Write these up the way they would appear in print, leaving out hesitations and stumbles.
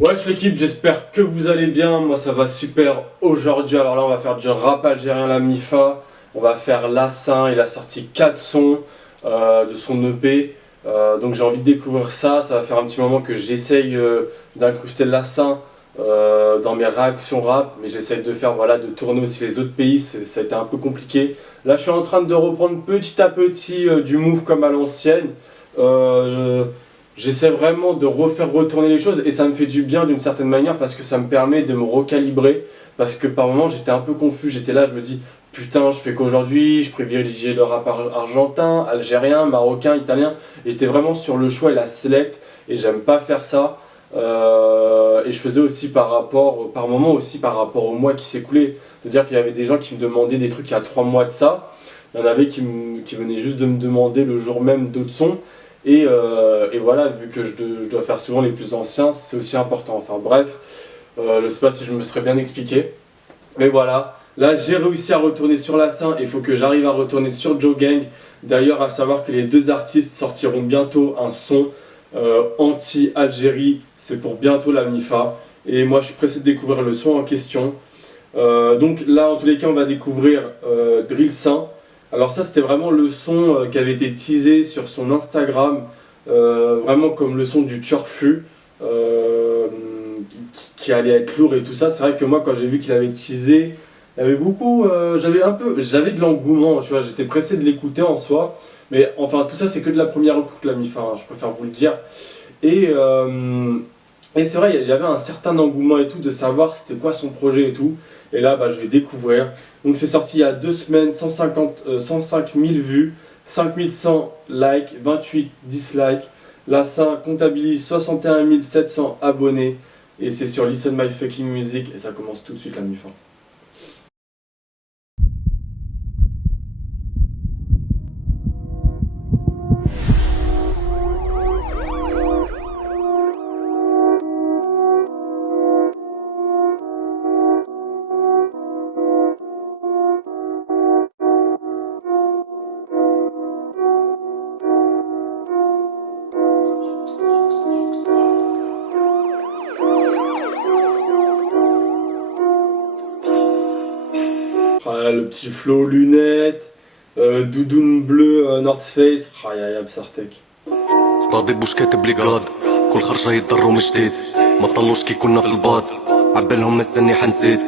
Wesh l'équipe, j'espère que vous allez bien, moi ça va super aujourd'hui. Alors là on va faire du rap algérien la MIFA, on va faire Lassin, il a sorti 4 sons de son EP, donc j'ai envie de découvrir ça. Ça va faire un petit moment que j'essaye d'incruster Lassin dans mes réactions rap, mais j'essaye de faire, voilà, de tourner aussi les autres pays, ça a été un peu compliqué. Là je suis en train de reprendre petit à petit du move comme à l'ancienne. J'essaie vraiment de refaire retourner les choses et ça me fait du bien d'une certaine manière parce que ça me permet de me recalibrer. Parce que par moments j'étais un peu confus, j'étais là, je me dis putain, je fais qu'aujourd'hui, je privilégiais le rap argentin, algérien, marocain, italien. Et j'étais vraiment sur le choix et la select et j'aime pas faire ça. Et je faisais aussi par moment aussi par rapport au mois qui s'écoulait. C'est-à-dire qu'il y avait des gens qui me demandaient des trucs il y a 3 mois de ça. Il y en avait qui venaient juste de me demander le jour même d'autres sons. Et voilà, vu que je dois faire souvent les plus anciens, c'est aussi important. Enfin bref, je ne sais pas si je me serais bien expliqué. Mais voilà, là j'ai réussi à retourner sur la scène et il faut que j'arrive à retourner sur Joe Gang. D'ailleurs, à savoir que les deux artistes sortiront bientôt un son anti-Algérie. C'est pour bientôt la MIFA. Et moi je suis pressé de découvrir le son en question. Donc là, en tous les cas, on va découvrir Drill Saint. Alors ça, c'était vraiment le son qui avait été teasé sur son Instagram, vraiment comme le son du Turfu, qui allait être lourd et tout ça. C'est vrai que moi, quand j'ai vu qu'il avait teasé, il y avait beaucoup, j'avais de l'engouement, tu vois, j'étais pressé de l'écouter en soi. Mais enfin, tout ça, c'est que de la première écoute, la MIFA, hein, je préfère vous le dire. Et, et c'est vrai, il y avait un certain engouement et tout, de savoir c'était quoi son projet et tout. Et là, bah, je vais découvrir. Donc c'est sorti il y a 2 semaines, 105 000 vues, 5100 likes, 28 dislikes. Lassin comptabilise 61 700 abonnés. Et c'est sur Listen My Fucking Music. Et ça commence tout de suite la MIFA. Ah, le petit flow lunettes, doudoune bleu North Face. Aïe aïe aïe, Psartek. راضي بوش كاتب لي قاد كل خرجة يضروا من جديد ما طلوش كي كنا في الباد عبالهم مستني حنزيد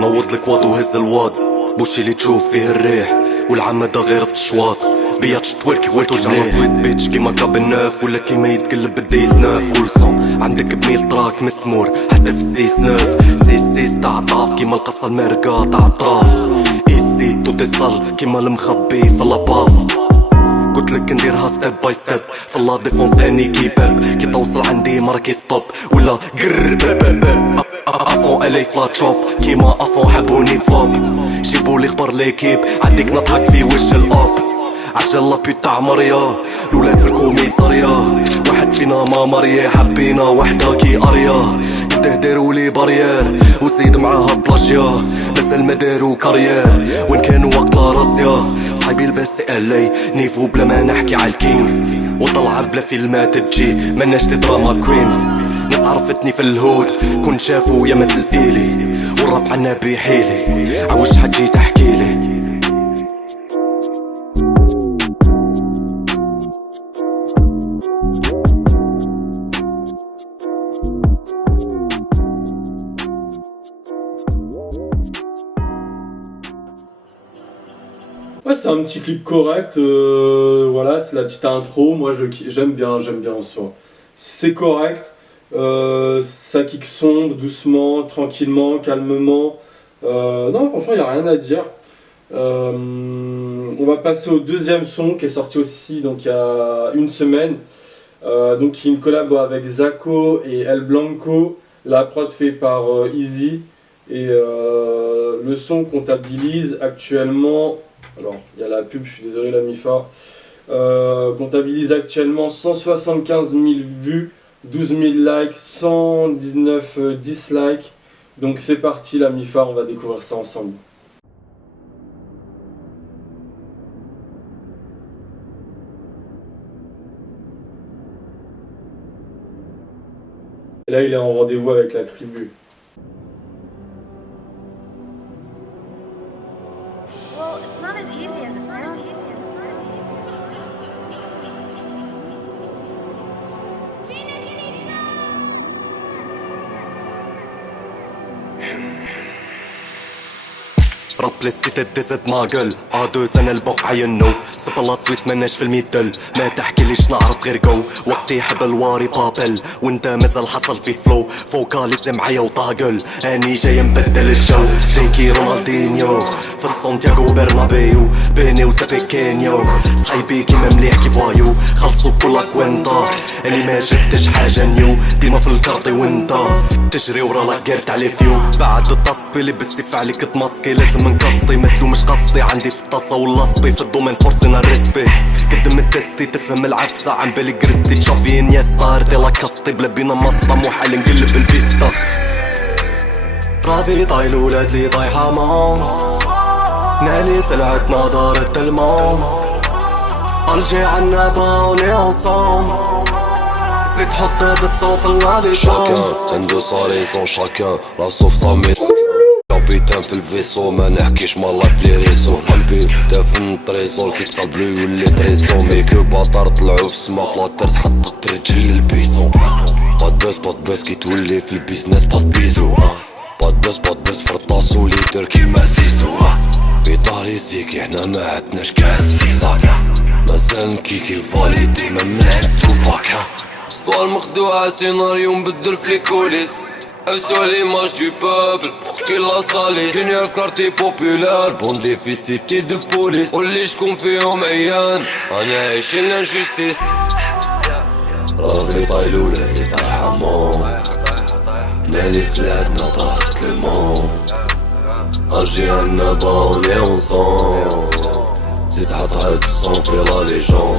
نوض الكواد وهز الواد بوشي اللي تشوف فيه الريح والعمادة غير التشواط بيات شتوالكي توجع سويت بيتش كيما كابل ناف ولا كيما يتقلب بالديس ناف كل صون عندك بميل تراك مسمور حتى في السيس ناف سيس تاع طاف كيما القصة المارقة تاع الطراف ايسي توتصل كيما المخبي في لاباف قلتلك نديرها ستيب باي ستيب في لا ديفونس اني كيباب كي توصل عندي ماركي ستوب ولا قر باب افون الي فلات شوب كيما افون حبوني فلوب جيبولي خبر ليكيب عندك نضحك في وش الاب عجل لابي تاع مريا الولاد في الكوميساريا واحد فينا ما مريا حبينا وحده كي اريا كده دارولي بارير وزيد معاها بلاجيا مازال ما دارو كارير وين كانوا وقت راسيا صحابي لباس الي نيفو بلا ما نحكي عالكينغ وطلع بلا فيلمات تجي مناش دي دراما كوين ناس عرفتني في الهود كنت شافو يا مثل ايلي والراب عنا بيحيلي عوش حجي تحكيلي Ouais, c'est un petit clip correct, voilà, c'est la petite intro, moi j'aime bien en soi. C'est correct, ça kick sombre, doucement, tranquillement, calmement. Non, franchement, il n'y a rien à dire. On va passer au deuxième son qui est sorti aussi donc, il y a 1 semaine. Donc, qui est une collab avec Zaco et El Blanco. La prod fait par Easy. Et le son comptabilise actuellement. Alors, il y a la pub, je suis désolé, la MIFA. comptabilise actuellement 175 000 vues, 12 000 likes, 119 dislikes. Donc c'est parti la MIFA, on va découvrir ça ensemble. Et là il est en rendez-vous avec la tribu. Well, it's not as easy as it sounds. راب للسيتات دي زاد ما قل A2 انا البقعة ينو سبلا سويس مناش في الميدل ما تحكيليش نعرف غير جو وقتي حبل واري بابل وانت مازال حصل في فلو فوكاليزي معايا وطاقل اني جاي نبدل الجو جاي كي رونالدينيو في سانتياغو برنابيو بيني وسابيكينيو صحيبي كيما مليح كي فوايو خلصو كل كوينتا اني ما جبتش حاجة نيو ديما في الكارطي وانت تجري ورا لاكير تاع لي فيو بعد التصبي اللي بالسيف عليك تماسكي لازم نقصدي مثلو مش قصدي عندي في الطاسة واللاصبي في الدومين فورسينا الريسبي قدم التستي تفهم العفسة عن بالي كريستي تشافي انيستا ردي لاكاستي بلا بينا مسطة محال نقلب الفيستا رافي طايل ولاد لي طايحة مام نالي سلعتنا دارت المام الجي عنا باوني اونسوم زيد حط هاد الصون في اللالي Chacun عنده صاليزون شاكان لا صوف صامي كابيتان في الفيسو ما نحكيش ما لايف لي ريسو قلبي دافن الطريزور كي تقبلو يولي طريزو ميكو باطار طلعو في السما فلاتر تحطت رجل للبيسون بات كي تولي في البيزنس بات بيزو بات فرطاسو ليدر كيما زيزو في داري زيكي حنا ما عدناش كاع الزيكزاك مازال نكيكي فاليدي ما منعدو باكا صدوار مخدوعة سيناريو مبدل في ليكوليس حبسوا ليماج دو بوبل وقتي لا صالي جونيور في كارتي بوبولار بون ديفيسيتي دو بوليس قولي شكون فيهم عيان انا عايشين لانجستيس رافي طايلو لازي طايحة مون نالي سلعتنا طاحت المون اجي عنا باوني اونسون زيد حط هاد الصون في لا ليجون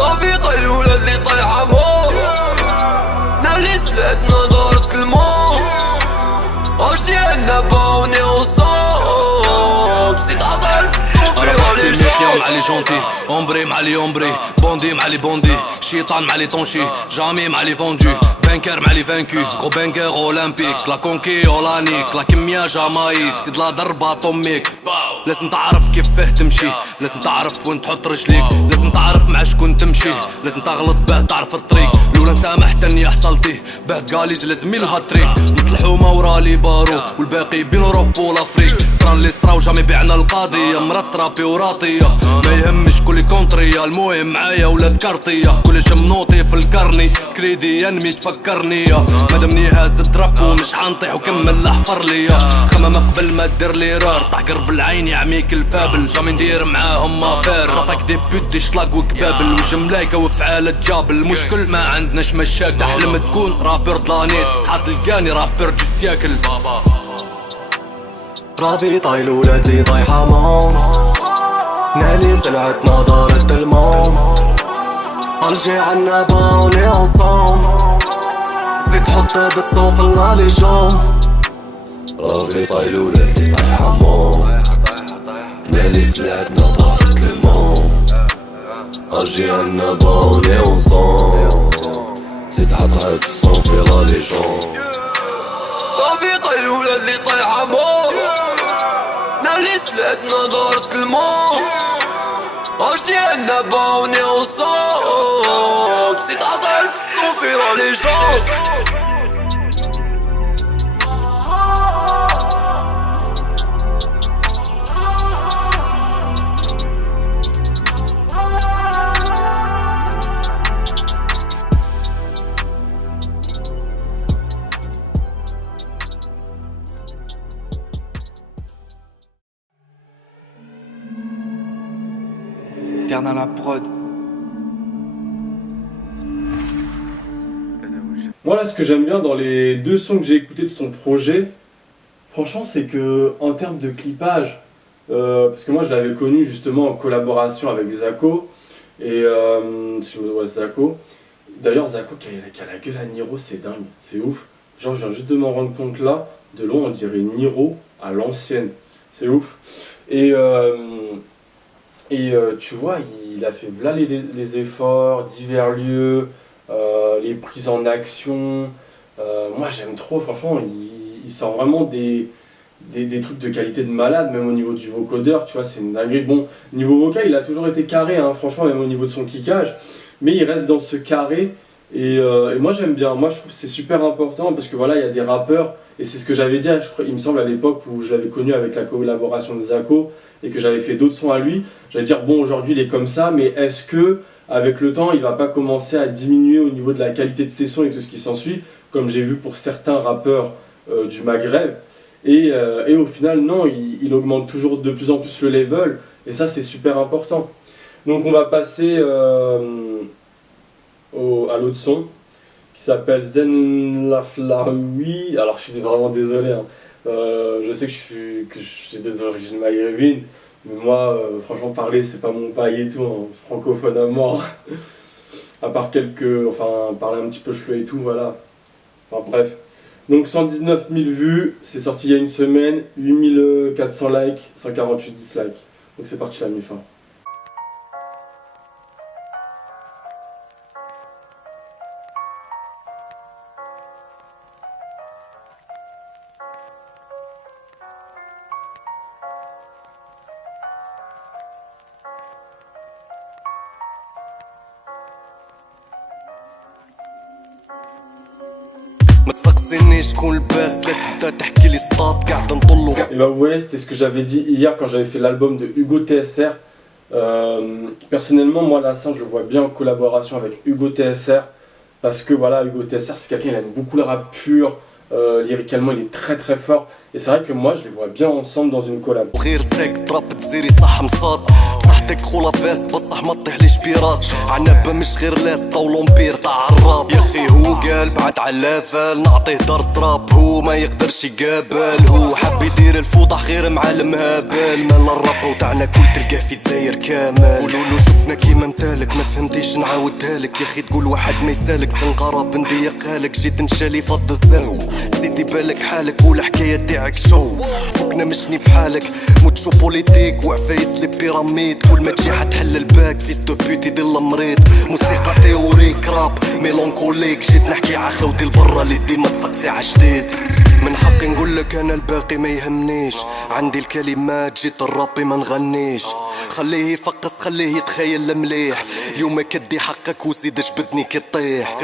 رافي طايلو لازي طايحة مون نالي سلعتنا دارت المون اجي عنا باوني اونسون زيد حط هاد الصون في لا ليجون مع لي جونتي اومبري مع لي اومبري بوندي مع لي بوندي شيطان مع لي طونشي جامي مع لي فوندو فانكر مع لي فانكو غو بانكر اولمبيك لا كونكي اولانيك لا كيميا جامايك سيد لا ضربة طميك لازم تعرف كيف فيه تمشي لازم تعرف وين تحط رجليك لازم تعرف مع شكون تمشي لازم تغلط باه تعرف الطريق لولا نسامح تاني حصلتي باه قاليج لازم يلها الطريق نصلحو ما ورا لي بارو والباقي بين اوروبا والافريك صرا اللي صرا وجامي بعنا القضية مرات ترابي وراطية ما يهمش كل كونتريا المهم معايا ولاد كارطية كل جمنوطي في الكرني كريدي انمي تفكرني مادامني هاز الدراب ومش حنطيح وكمل احفر ليا خمام قبل ما دير لي رار طاح قرب العين يعميك الفابل جامي ندير معاهم مافير خطاك دي بوت دي شلاك وكبابل وجملايكة وفعالة جابل المشكل ما عندناش مشاكل تحلم تكون رابر دلانيت صحات تلقاني رابر دي السياكل رافي طايل ولاد لي طايحة مام نالي سلعتنا دارت المام الجي عنا باوني اونسوم زيد حط هاد الصون في اللاليجون رافي طايل ولاد لي طايحة مام نالي سلعتنا دارت المام اجي عنا باوني اونسوم زيد حط هاد الصون في لاليجون رافي طايل ولاد لي طايحة مام نالي سلعتنا دارت المام اجي عنا باوني اونسوم زيد حط هاد الصون في لاليجون Dans la prod. Moi là ce que j'aime bien dans les deux sons que j'ai écoutés de son projet, franchement c'est que en termes de clippage, parce que moi je l'avais connu justement en collaboration avec Zako, et si je me vois Zako. D'ailleurs Zako qui a la gueule à Niro, c'est dingue, c'est ouf. Genre je viens juste de m'en rendre compte là, de loin on dirait Niro à l'ancienne, c'est ouf. Et tu vois, il a fait là les efforts, divers lieux, les prises en action. Moi j'aime trop, franchement, il sort vraiment des trucs de qualité de malade, même au niveau du vocodeur, tu vois, c'est une dinguerie. Bon, niveau vocal, il a toujours été carré, hein, franchement, même au niveau de son kickage, mais il reste dans ce carré, et moi j'aime bien. Moi je trouve que c'est super important, parce que voilà, il y a des rappeurs, et c'est ce que j'avais dit, il me semble, à l'époque où je l'avais connu avec la collaboration de Zako, et que j'avais fait d'autres sons à lui, j'allais dire, bon, aujourd'hui il est comme ça, mais est-ce que, avec le temps, il va pas commencer à diminuer au niveau de la qualité de ses sons et tout ce qui s'ensuit, comme j'ai vu pour certains rappeurs du Maghreb. Et au final, non, il augmente toujours de plus en plus le level, et ça c'est super important. Donc on va passer à l'autre son, qui s'appelle Zen Laflaoui. Alors je suis vraiment désolé, hein. Je sais que j'ai des origines maghrébines, mais moi, franchement, parler c'est pas mon paille et tout, hein, francophone à mort. À part parler un petit peu chelou et tout, voilà. Enfin bref. Donc 119 000 vues, c'est sorti il y a une semaine, 8400 likes, 148 dislikes. Donc c'est parti la mi-fin. ما تسقسينيش شكون الباس لا تبدا تحكي لي سطات قاعد نطلو. Et bah vous voyez, c'était ce que j'avais dit hier quand j'avais fait l'album de Hugo TSR. Personnellement, moi Lassin, je le vois bien en collaboration avec Hugo TSR, parce que voilà, Hugo TSR c'est quelqu'un, il aime beaucoup le rap pur, lyricalement il est très très fort, et c'est vrai que moi je les vois bien ensemble dans une collab. غير ساك تراب تزيري صح مصاد صحتك خولا فاست بصح ما طيحليش بيرات عنبه مش غير لاس طولومبير تاع الراب. يا اخي هو قال بعد على فال نعطيه درس راب، هو ما يقدرش يقابل، هو حب يدير الفوضى غير معلم هابل. مال الراب وتاعنا كل تلقاه في دزاير كامل. قولولو شفنا كيما متالك ما فهمتيش نعاودها لك، يا اخي تقول واحد ما يسالك زنقاره بنديقها لك، جيت نشالي فض الزهو سيدي بالك حالك والحكايه تاعك شو فوقنا مشني بحالك موتشو بوليتيك وعفايس لي بيراميد. كل ما تجي حتحل الباك فيس دو بيوتي ديال المريض. موسيقى تيوريك راب ميلونكوليك، جيت نحكي ع خاوتي لبرا اللي ديما تسقسي ع جديد. من حقي نقولك انا الباقي ما يهمنيش، عندي الكلمات جيت الرابي ما نغنيش. خليه يفقس خليه يتخيل المليح، يوم كدي حقك وزيد جبدني كي طيح.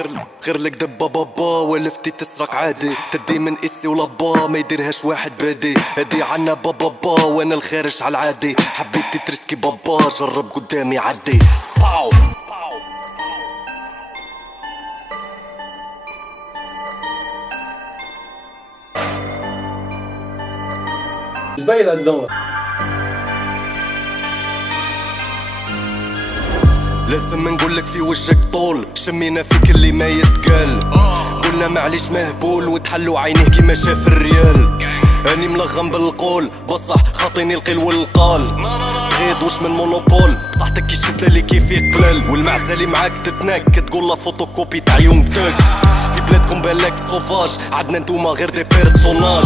غير لك دبا بابا ولفتي تسرق عادي، تدي من اسي ولا با ما يديرهاش واحد بادي. هدي عنا بابا با وانا الخارج على العادي، حبيتي ترسكي بابا جرب قدامي عدي. سباو Je baille là-dedans là. لازم نقولك في وجهك طول، شمينا فيك اللي ما يتقال. قلنا معليش مهبول وتحلوا عينيه كيما شاف الريال. اني ملغم بالقول بصح خاطيني القيل والقال. تغيض وش من مونوبول صحتك كي شتله اللي كيف يقلل، والمعزالي معاك تتنك تقول لا فوتوكوبي تاع يوم توك. في بلادكم بالك صوفاج، عندنا نتوما غير دي بيرسوناج.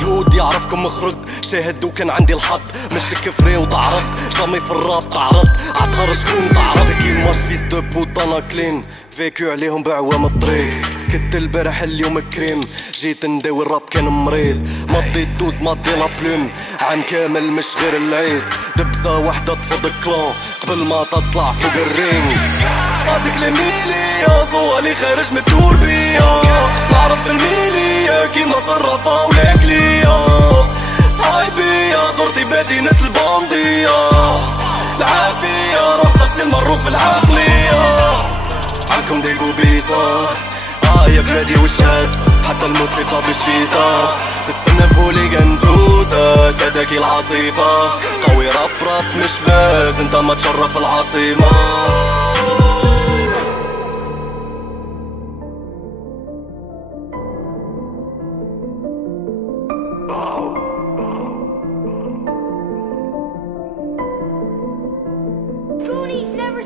الهود يعرفكم مخرج شاهد وكان عندي الحظ، مش كفري وتعرض جامي في الراب تعرض عتخرج شكون تعرض. كيماش فيس دو بوت انا كلين فيكو عليهم بعوام الطريق. سكت البارح اليوم كريم، جيت نداوي الراب كان مريض. مضيت دوز مضي لا بلوم، عام كامل مش غير العيد. دبزة وحدة تفض كلون قبل ما تطلع فوق الرينج. صادق لميليا صوالي خارج من التوربية، نعرف الميليا كيما صرفة ولا كليا. صايبية دورتي مدينة الباندية، العافية روح صفصي المروف في العقلية. عندكم دي بوبيزا يا بلادي وشاز، حتى الموسيقى بالشيطة تستنى بولي قنزوزة كداكي العاصفة. قوي راب مش باز انت ما تشرف العاصمة.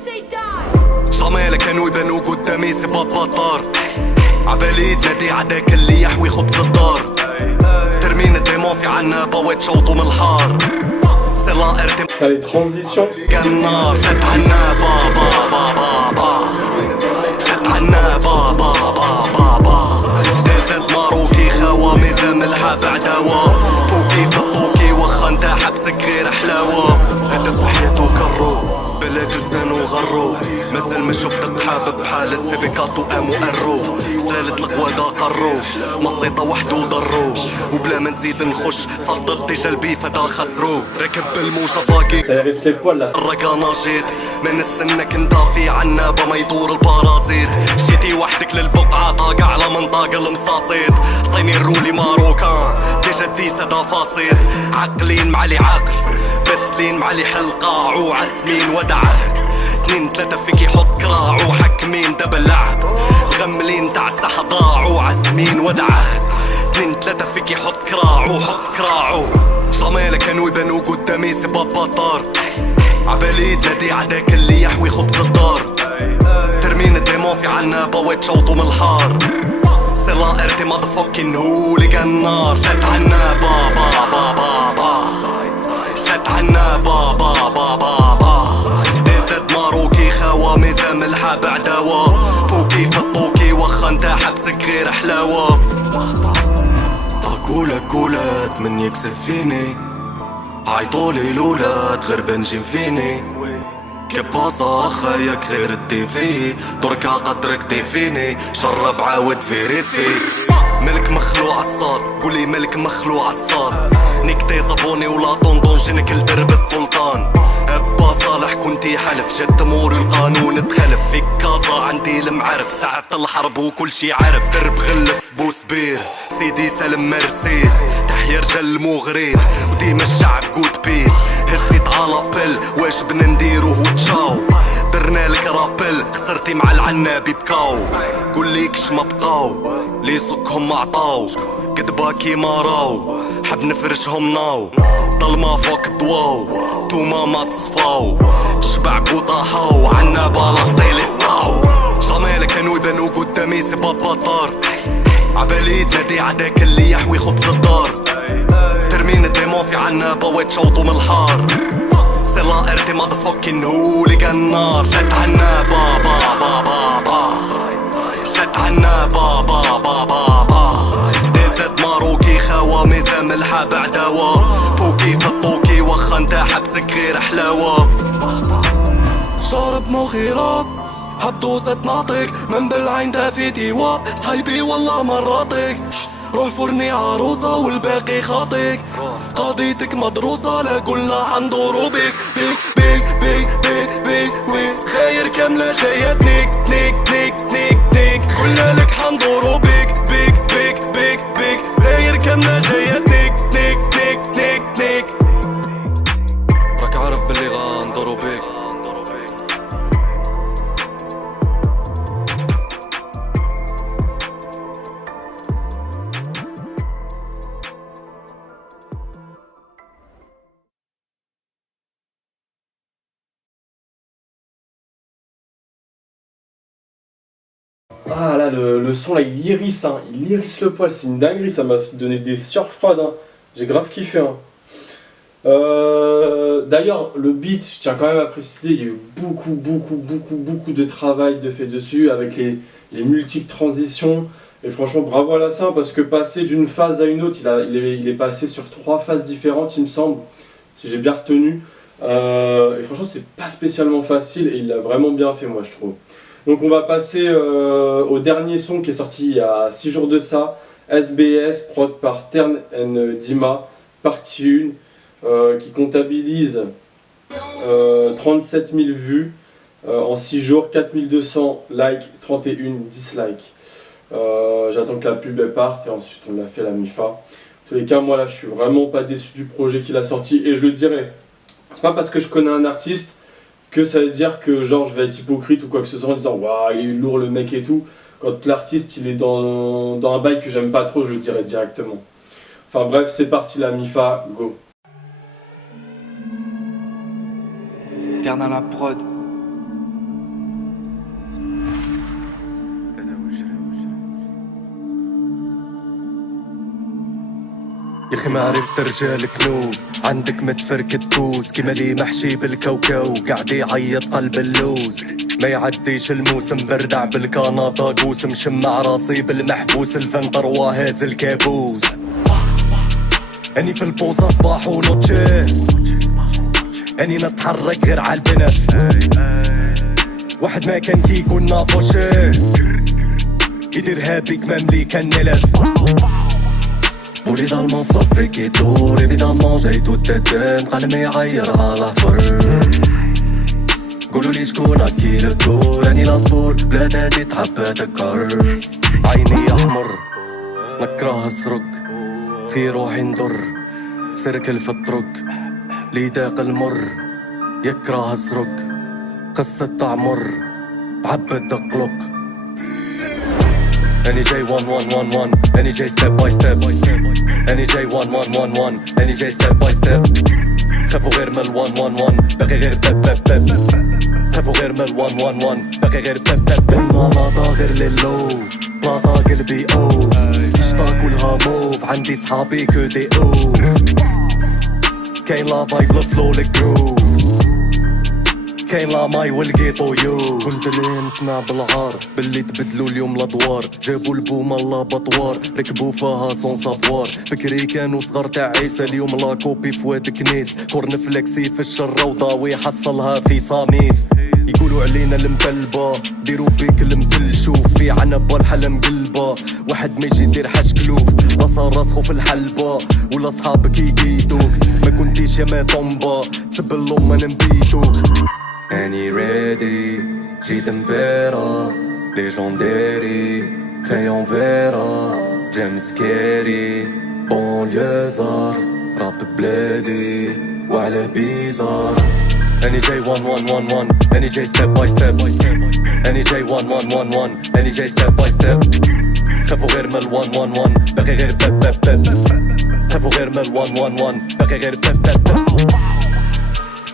say die. جمالة كانوا يبانوا قدامي سي بابا طار عبالي تنادي عداك اللي يحوي خبز الدار ترمين الديمون في عنابة وتشوطو من الحار سي لا ارتي T'as les transitions. قنا شد عنابة بابا بابا شد عنابة بابا بابا دازت ماروكي خوا ميزان ملحة بعداوة طوكي في الطوكي واخا انت حبسك غير حلاوة هدف حياتو كرو بلاك لسانو غرو مازال ما شفتك حابب بحال السيبيكاتو امو ارو سلالة القوادة قرو مصيطة وحدو ضرو وبلا ما نزيد نخش فضل ديجا البيف هدا خسرو راكب بالموجة فاكي Ça hérisse les poils là. الرقا ناشط ما نستناك ندافي عنابة ما يدور البارازيت جيتي وحدك للبقعة طاقة على منطاق المصاصيد عطيني الرولي ماروكان ديجا ديس هدا فاصيد عقلين مع لي عاقل بسلين مع لي حلقة وعزمين ودع عهد 2 3 فيك يحط كراع وحكمين دب اللعب الغملين تاع الساحة ضاعوا عزمين ودع عهد 2 3 فيك يحط كراع وحط كراعو جمالة كانوا يبانوا قدامي سي بابا طار عبالي تنادي عداك اللي يحوي خبز الدار ترمين الديمون في عنابة وتشوطو من الحار سي لا ارتي مادفوكين هوليغان النار شد عنابة بابا بابا شد عنابة بابا بابا دازت ماروكي خوا ميزان ملحة بعداوة طوكي في الطوكي واخا انت حبسك غير حلاوة طاكولة كولات من يكسب فيني عيطولي الولاد غير بنجم فيني كباصة اخاياك غير التيفي دركا قدرك تيفيني شرب عاود فيريفي ملك مخلوع عالصاد قولي ملك مخلوع عالصاد نيكتي صابوني ولا طندون جنك لدرب السلطان ابا صالح كنتي حلف جد مور القانون تخلف فيك كازا عندي المعرف ساعة الحرب وكل شي عارف درب غلف بوسبير سيدي سلم مرسيس تحيا رجال المغرب وديما الشعب جود بيس هزيت على بل واش بدنا نديرو هو تشاو درنا لك رابل خسرتي مع العنابي بكاو قوليكش ما بقاو لي صكهم عطاو كدبا كيما راو حب نفرشهم ناو ظلمة فوق الضواو توما ما تصفاو تشبع بوطاحاو عنابة لاصيلي صاو جمالة كانوا يبانوا قدامي سي بابا طار عبالي تنادي عداك اللي يحوي خبز الدار ترمين الديمون في عنابة وتشوطو من الحار سي لا ارتي مادفوكين هوليغان النار شد عنابة بابا بابا شد عنابة بابا بابا دازت ماروكي خوا ميزان ملحة بعداوة طوكي في الطوكي واخا انت حبسك غير حلاوة شارب مخيرات هبدوزة نعطيك من بالعين دافي ديوا صحيبي والله مراتك روح فرني عروسة والباقي خاطيك قضيتك مدروسة لا كلنا حندورو بيك بيك بيك بيك بيك بيك بيك خير كاملة جاية تنيك تنيك تنيك تنيك تنيك كلنا لك حندورو بيك بيك بيك بيك بيك خير كاملة جاية تنيك تنيك تنيك تنيك تنيك راك عارف باللي غندورو بيك Ah là, le son là, il irrisse, hein. Il irrisse le poil, c'est une dinguerie, ça m'a donné des sueurs froides, hein. J'ai grave kiffé, hein. D'ailleurs, le beat, je tiens quand même à préciser, il y a eu beaucoup de travail de fait dessus, avec les multiples transitions. Et franchement, bravo à Lassin, parce que passer d'une phase à une autre, il est passé sur 3 phases différentes, il me semble, si j'ai bien retenu. Et franchement, c'est pas spécialement facile, et il l'a vraiment bien fait, moi, je trouve. Donc on va passer au dernier son qui est sorti il y a 6 jours de ça, SBS, prod par Tern and Dima, partie 1, qui comptabilise 37 000 vues en 6 jours, 4200 likes, 31 dislikes. J'attends que la pub elle parte et ensuite on l'a fait à la MIFA. En tous les cas, moi là je suis vraiment pas déçu du projet qu'il a sorti et je le dirais. C'est pas parce que je connais un artiste que ça veut dire que genre je vais être hypocrite ou quoi que ce soit en disant waouh il est lourd le mec et tout. Quand l'artiste il est dans un bail que j'aime pas trop, je le dirais directement. Enfin bref, c'est parti la MIFA, go. Terne à la prod. ما عرفت رجال كنوز عندك متفرك تفوز كيما لي محشي بالكاوكاو قاعد يعيط قلب اللوز ما يعديش الموسم بردع بالكندا قوس مشمع راسي بالمحبوس الفنطر وهاز الكابوس اني في البوزة صباح ونوتشي اني نتحرك غير عالبنف واحد ما كان كيكون نافوشي يدير هابيك مملي كان نلف وليدالمون في لافريك يدور ايفيدامون جايتو التتان قلمي يعير على حفر قولولي شكون هاكي الدور راني لابور بلاداتي تحب تكر عيني احمر نكره السرق في روحي ندر سركل في الطرق لي داق المر يكره السرق قصة تعمر عبد دقلق اني جاي 1111 اني جاي ستيب باي ستيب اني جاي 1111 اني جاي ستيب باي ستيب خافوا غير من 111 باقي غير باب باب باب خافوا غير من 111 باقي غير باب باب باب لاطا غير للو لاطا قلبي اوف قشطة كلها موف عندي صحابي كو دي اوف كاين لا فايب الفلو الجروف كاين لا ماي والقيطو يو كنت ليه نسمع بالعار باللي تبدلوا اليوم الادوار جابوا البومه لا بطوار ركبوا فيها سون سافوار بكري كانوا صغار تاع عيسى اليوم لا كوبي فواد كنيس كورن فليكسي في الشروضه ويحصلها في صاميس يقولوا علينا المكلبه ديروا بيك المكل شوف في عنب والحلم قلبه واحد ما يجي يدير حاش كلوف لا صار راسخو في الحلبه ولا صحابك يقيدوك ما كنتيش يا ما طنبه تسب اللوم ما نبيتوك اني ريدي جيت مبيرا ليجونديري خيون فيرا جيمس كيري بونليوزار راب بلادي وعلى بيزار اني جاي 1111 اني جاي ستيب باي ستيب اني جاي 1111 اني جاي ستيب باي ستيب خافوا غير من 111 باقي غير باب باب باب خافوا غير من 111 باقي غير باب باب باب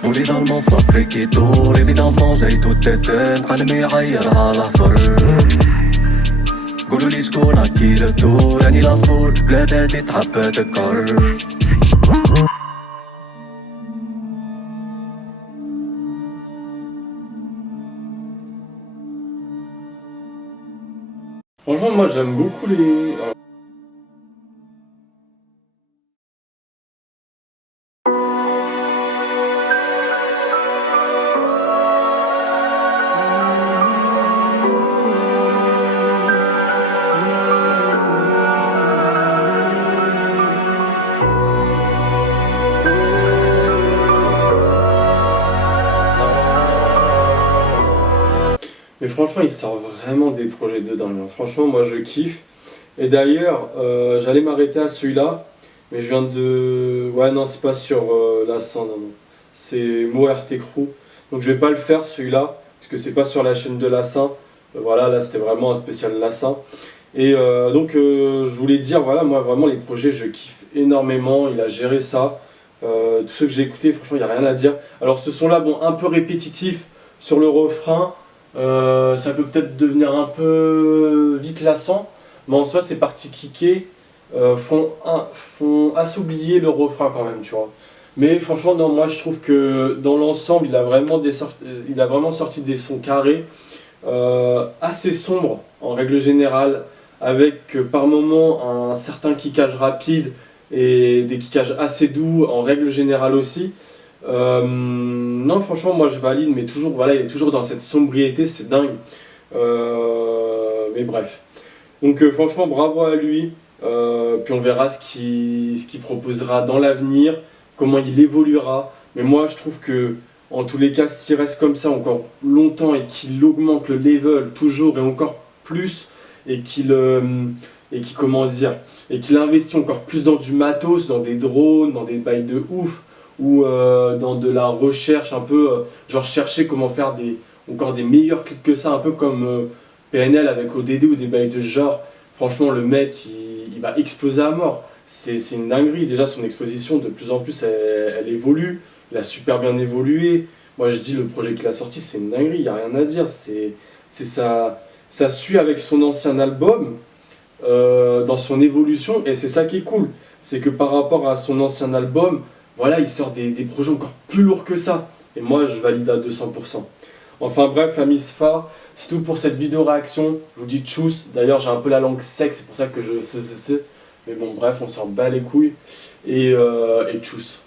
وليدالمون في لافريك يدور ايفيدامون جايتو التتان قلمي يعير على حفر قولولي شكون هاكي الدور راني لابور بلاداتي تحب تكر Franchement, moi j'aime beaucoup les. Mais franchement, il sort vraiment des projets de dingue. Franchement, moi je kiffe. Et d'ailleurs, j'allais m'arrêter à celui-là, mais je viens de. Ouais, non, c'est pas sur Lassan, non, non. C'est MoRT Crew. Donc je vais pas le faire celui-là, parce que c'est pas sur la chaîne de Lassan. Voilà, là c'était vraiment un spécial Lassan. Et donc je voulais dire, voilà, moi vraiment les projets, je kiffe énormément. Il a géré ça. Tous ceux que j'ai écoutés, franchement, il n'y a rien à dire. Alors ce son-là, bon, un peu répétitif sur le refrain. Ça peut peut-être devenir un peu vite lassant, mais en soi c'est parti kicker, font assez oublier le refrain quand même, tu vois. Mais franchement, non, moi je trouve que dans l'ensemble il a vraiment sorti des sons carrés, assez sombres en règle générale, avec par moment un certain kickage rapide et des kickages assez doux en règle générale aussi. Non, franchement, moi je valide, mais toujours, voilà, il est toujours dans cette sombriété, c'est dingue. Mais bref. Donc, franchement, bravo à lui. Puis on verra ce qu'il proposera dans l'avenir, comment il évoluera. Mais moi, je trouve que, en tous les cas, s'il reste comme ça encore longtemps et qu'il augmente le level toujours et encore plus, et comment dire, et qu'il investit encore plus dans du matos, dans des drones, dans des bails de ouf, ou dans de la recherche un peu, genre chercher comment faire encore des meilleurs clips que ça, un peu comme PNL avec ODD ou des bails de ce genre. Franchement, le mec, il va exploser à mort. C'est une dinguerie. Déjà, son exposition, de plus en plus, elle évolue. Il a super bien évolué. Moi, je dis, le projet qu'il a sorti, c'est une dinguerie. Il n'y a rien à dire. Ça suit avec son ancien album, dans son évolution, et c'est ça qui est cool. c'est que par rapport à son ancien album, voilà, il sort des projets encore plus lourds que ça. Et moi, je valide à 200%. Enfin bref, la Misfa, c'est tout pour cette vidéo réaction. Je vous dis tchuss. D'ailleurs, j'ai un peu la langue sec, c'est pour ça que je... Mais bon, bref, on s'en bat les couilles. Et tchuss.